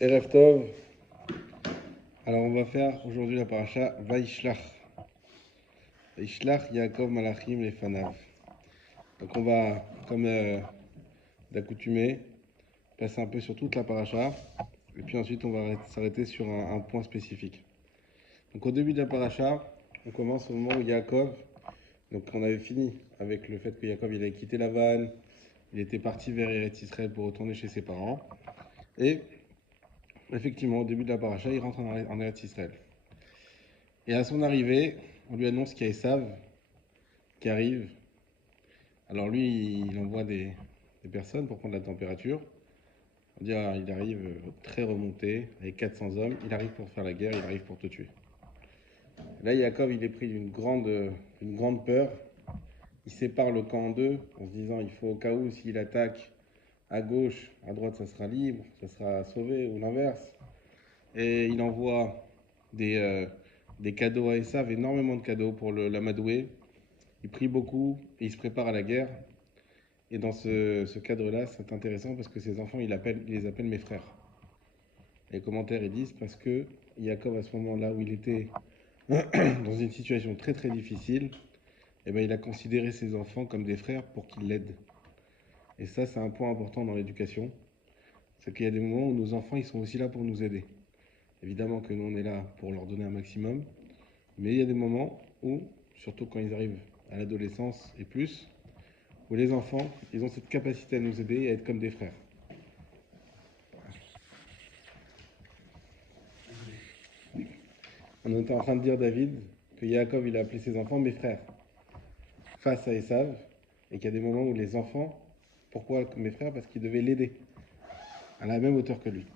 Erev Tov. Alors on va faire aujourd'hui la paracha Vaishlach. Vaishlach Yaakov Malachim Lefanav. Donc on va, comme d'accoutumé, passer un peu sur toute la paracha. Et puis ensuite on va s'arrêter sur un point spécifique. Donc au début de la paracha, on commence au moment où Yaakov, donc on avait fini avec le fait que Yaakov il avait quitté Lavan, il était parti vers Eretz Israël pour retourner chez ses parents. Et effectivement, au début de la paracha, il rentre en Eretz Israël. Et à son arrivée, on lui annonce qu'il y a Esav qui arrive. Alors lui, il envoie des personnes pour prendre la température. On dit, il arrive très remonté, avec 400 hommes. Il arrive pour faire la guerre, il arrive pour te tuer. Là, Yaakov, il est pris d'une grande peur. Il sépare le camp en deux, en se disant, il faut au cas où, s'il attaque à gauche, à droite, ça sera libre, ça sera sauvé, ou l'inverse. Et il envoie des cadeaux à Esav, énormément de cadeaux pour l'amadouer. Il prie beaucoup et il se prépare à la guerre. Et dans ce cadre-là, c'est intéressant parce que ses enfants, il les appelle mes frères. Les commentaires, ils disent parce que Yaakov, à ce moment-là où il était dans une situation très très difficile, eh ben, il a considéré ses enfants comme des frères pour qu'ils l'aident. Et ça, c'est un point important dans l'éducation. C'est qu'il y a des moments où nos enfants, ils sont aussi là pour nous aider. Évidemment que nous, on est là pour leur donner un maximum. Mais il y a des moments où, surtout quand ils arrivent à l'adolescence et plus, où les enfants, ils ont cette capacité à nous aider et à être comme des frères. On était en train de dire, David, que Yaakov, il a appelé ses enfants mes frères, face à Esav, et qu'il y a des moments où les enfants, pourquoi mes frères? Parce qu'ils devaient l'aider, à la même hauteur que lui.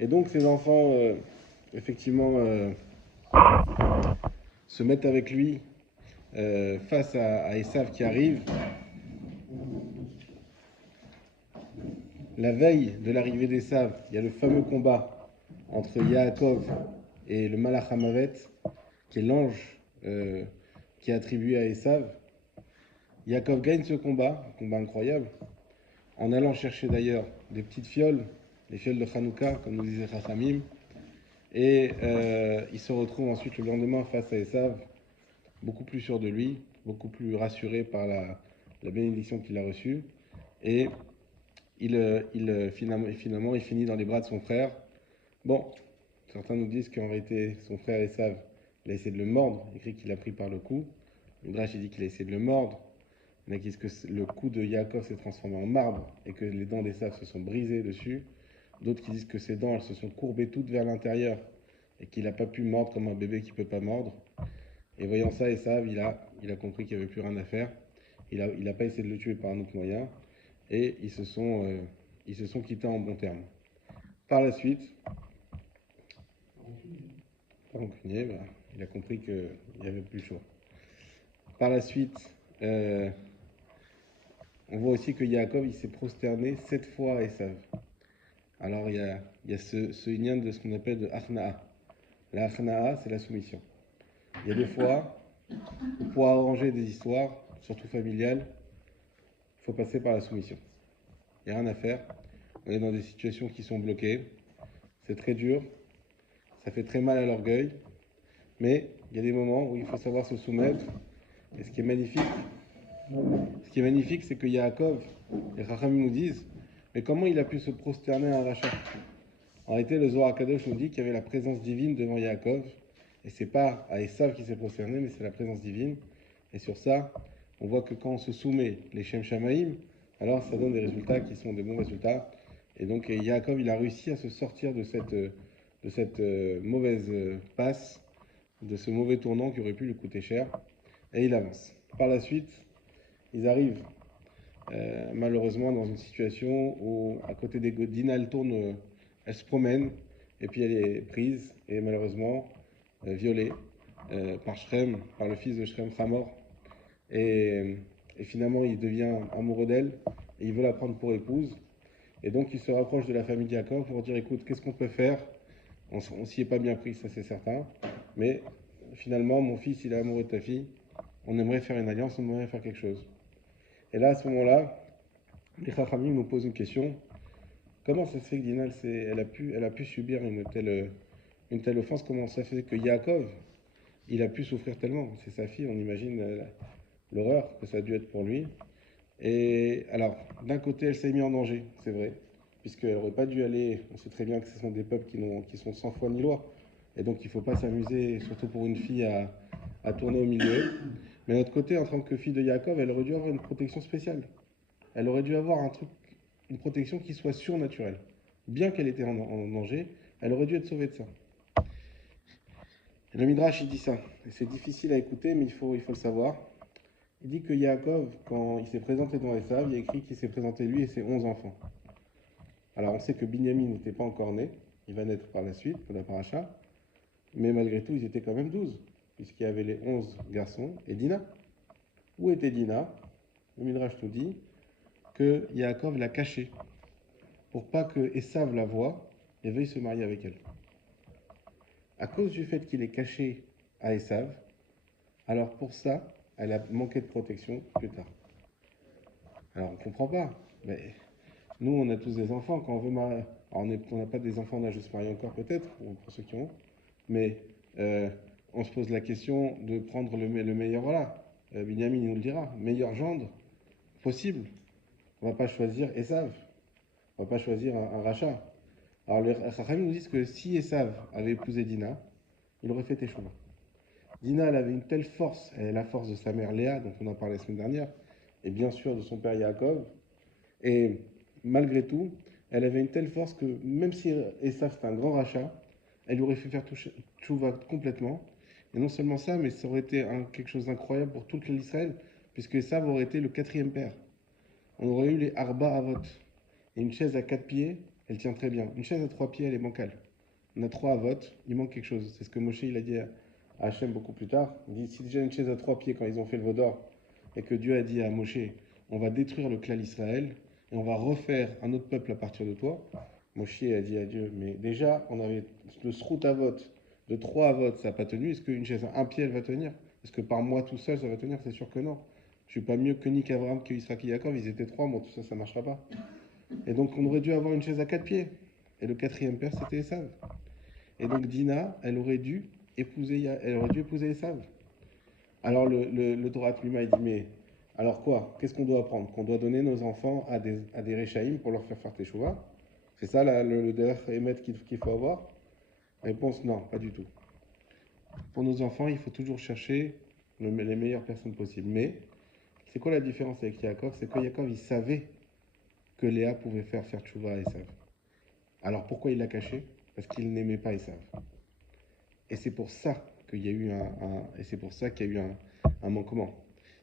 Et donc ces enfants, effectivement, se mettent avec lui face à Esav qui arrive. La veille de l'arrivée d'Esav, il y a le fameux combat entre Yaakov et le Malach Hamavet, qui est l'ange qui est attribué à Esav. Yaakov gagne ce combat, un combat incroyable, en allant chercher d'ailleurs des petites fioles, les fioles de Hanouka, comme nous disait Chachamim, et il se retrouve ensuite le lendemain face à Esav, beaucoup plus sûr de lui, beaucoup plus rassuré par la bénédiction qu'il a reçue, et finalement, il finit dans les bras de son frère. Bon, certains nous disent qu'en réalité, son frère Esav, il a essayé de le mordre, écrit qu'il a pris par le cou. Le Midrash dit qu'il a essayé de le mordre. Il y en a qui disent que le cou de Yaakov s'est transformé en marbre et que les dents d'Esav se sont brisées dessus. D'autres qui disent que ses dents, elles se sont courbées toutes vers l'intérieur et qu'il n'a pas pu mordre comme un bébé qui ne peut pas mordre. Et voyant ça, Esav, il a compris qu'il n'y avait plus rien à faire. Il n'a pas essayé de le tuer par un autre moyen. Et ils se sont quittés en bons termes. Par la suite, il a compris qu'il n'y avait plus le choix. Par la suite, on voit aussi que Yaakov, il s'est prosterné 7 fois à Esav. Alors il y a ce lien de ce qu'on appelle de Achna'a. La Achna'a, c'est la soumission. Il y a des fois, pour arranger des histoires, surtout familiales, il faut passer par la soumission. Il n'y a rien à faire. On est dans des situations qui sont bloquées. C'est très dur. Ça fait très mal à l'orgueil. Mais il y a des moments où il faut savoir se soumettre. Et ce qui est magnifique, c'est que Yaakov, les Chachamim nous disent, mais comment il a pu se prosterner à un rachat? En réalité, le Zohar HaKadosh nous dit qu'il y avait la présence divine devant Yaakov, et c'est pas à Esav qui s'est prosterné, mais c'est la présence divine. Et sur ça, on voit que quand on se soumet les Shem Shamaïm, alors ça donne des résultats qui sont des bons résultats. Et donc Yaakov, il a réussi à se sortir de cette mauvaise passe, de ce mauvais tournant qui aurait pu lui coûter cher, et il avance. Par la suite, ils arrivent malheureusement dans une situation où à côté des Dina, elle se promène et puis elle est prise et malheureusement violée par Shrem, par le fils de Shrem Hamor. Et finalement il devient amoureux d'elle et il veut la prendre pour épouse. Et donc il se rapproche de la famille de Yaakov pour dire écoute, qu'est-ce qu'on peut faire? On s'y est pas bien pris, ça c'est certain, mais finalement mon fils il est amoureux de ta fille, on aimerait faire une alliance, on aimerait faire quelque chose. Et là, à ce moment-là, les Chachamim nous posent une question. comment ça se fait que Dina, elle a pu subir une telle offense? Comment ça fait que Yaakov, il a pu souffrir tellement? C'est sa fille, on imagine l'horreur que ça a dû être pour lui. Et alors, d'un côté, elle s'est mise en danger, c'est vrai, puisqu'elle n'aurait pas dû aller. On sait très bien que ce sont des peuples qui sont sans foi ni loi. Et donc, il ne faut pas s'amuser, surtout pour une fille, à tourner au milieu. Mais de l'autre côté, en tant que fille de Yaakov, elle aurait dû avoir une protection spéciale. Elle aurait dû avoir une protection qui soit surnaturelle. Bien qu'elle était en danger, elle aurait dû être sauvée de ça. Et le Midrash, il dit ça. Et c'est difficile à écouter, mais il faut le savoir. Il dit que Yaakov, quand il s'est présenté devant Esav, il y a écrit qu'il s'est présenté lui et ses 11 enfants. Alors on sait que Binyamin n'était pas encore né, il va naître par la suite, pour la paracha, mais malgré tout, ils étaient quand même 12, puisqu'il y avait les 11 garçons et Dina. Où était Dina? Le Midrash nous dit que Yaakov l'a cachée, pour pas que Esav la voie et veuille se marier avec elle. À cause du fait qu'il est caché à Esav, alors pour ça, elle a manqué de protection plus tard. Alors on ne comprend pas, mais nous on a tous des enfants, quand on veut marier, alors on n'a pas des enfants, on a juste marié encore peut-être, pour ceux qui ont, mais on se pose la question de prendre le meilleur, voilà, Binyamin nous le dira, meilleur gendre possible. On ne va pas choisir Esav, on ne va pas choisir un rachat. Alors les Chachamim nous disent que si Esav avait épousé Dina, il aurait fait Teshuvah. Dina, elle avait une telle force, elle est la force de sa mère Léa, dont on a parlé la semaine dernière, et bien sûr de son père Yaakov, et malgré tout, elle avait une telle force que même si Esav c'était un grand rachat, elle lui aurait fait faire Teshuvah complètement. Et non seulement ça, mais ça aurait été quelque chose d'incroyable pour toute l'Israël, puisque Esav aurait été le quatrième père. On aurait eu les Arba Avot. Et une chaise à 4 pieds, elle tient très bien. Une chaise à 3 pieds, elle est bancale. On a 3 Avot, il manque quelque chose. C'est ce que Moshe il a dit à Hachem beaucoup plus tard. Il dit si déjà une chaise à 3 pieds quand ils ont fait le veau d'or, et que Dieu a dit à Moshe on va détruire le clan Israël et on va refaire un autre peuple à partir de toi. Moshe a dit à Dieu mais déjà on avait le Srout Avot de 3 Avot, ça n'a pas tenu. Est-ce qu'une chaise à un pied elle va tenir? Est-ce que par moi tout seul ça va tenir? C'est sûr que non. Je suis pas mieux que ni qu'Abraham, que Israël, que Yaakov, ils étaient 3, moi tout ça, ça marchera pas. Et donc on aurait dû avoir une chaise à 4 pieds. Et le quatrième père, c'était Esav. Et donc Dina, elle aurait dû épouser Esav. Alors le Torah Tluma, il dit, mais alors quoi? Qu'est-ce qu'on doit apprendre? Qu'on doit donner nos enfants à des Réchaïm pour leur faire Teshuvah? C'est ça le derech émet qu'il faut avoir? Réponse, non, pas du tout. Pour nos enfants, il faut toujours chercher les meilleures personnes possibles. Mais c'est quoi la différence avec Yaakov? C'est que Yaakov, il savait que Léa pouvait faire Teshuvah à Esav. Alors pourquoi il l'a caché? Parce qu'il n'aimait pas Esav. Et c'est pour ça qu'il y a eu un manquement.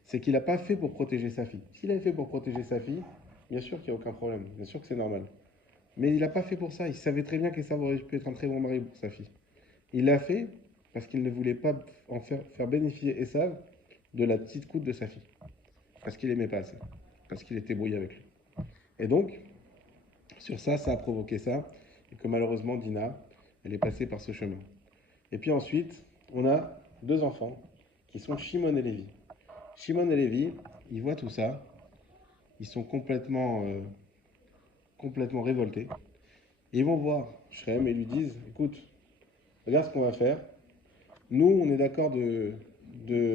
C'est qu'il n'a pas fait pour protéger sa fille. S'il avait fait pour protéger sa fille, bien sûr qu'il n'y a aucun problème, bien sûr que c'est normal. Mais il n'a pas fait pour ça. Il savait très bien qu'Esav aurait pu être un très bon mari pour sa fille. Il l'a fait parce qu'il ne voulait pas faire bénéficier Esav de la petite coude de sa fille. Parce qu'il n'aimait pas assez. Parce qu'il était brouillé avec lui. Et donc, sur ça, ça a provoqué ça. Et que malheureusement, Dina, elle est passée par ce chemin. Et puis ensuite, on a 2 enfants qui sont Shimon et Lévi. Shimon et Lévi, ils voient tout ça. Ils sont complètement révoltés. Et ils vont voir Shrem et lui disent, écoute, regarde ce qu'on va faire. Nous, on est d'accord de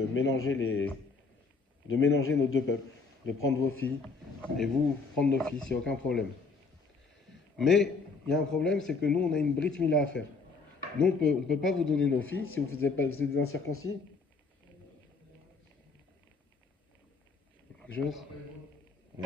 mélanger nos 2 peuples, de prendre vos filles et vous prendre nos filles, il n'y a aucun problème. Mais il y a un problème, c'est que nous, on a une Brit Mila à faire. Nous, on peut pas vous donner nos filles si vous êtes des incirconcis. Quelque chose? Ouais.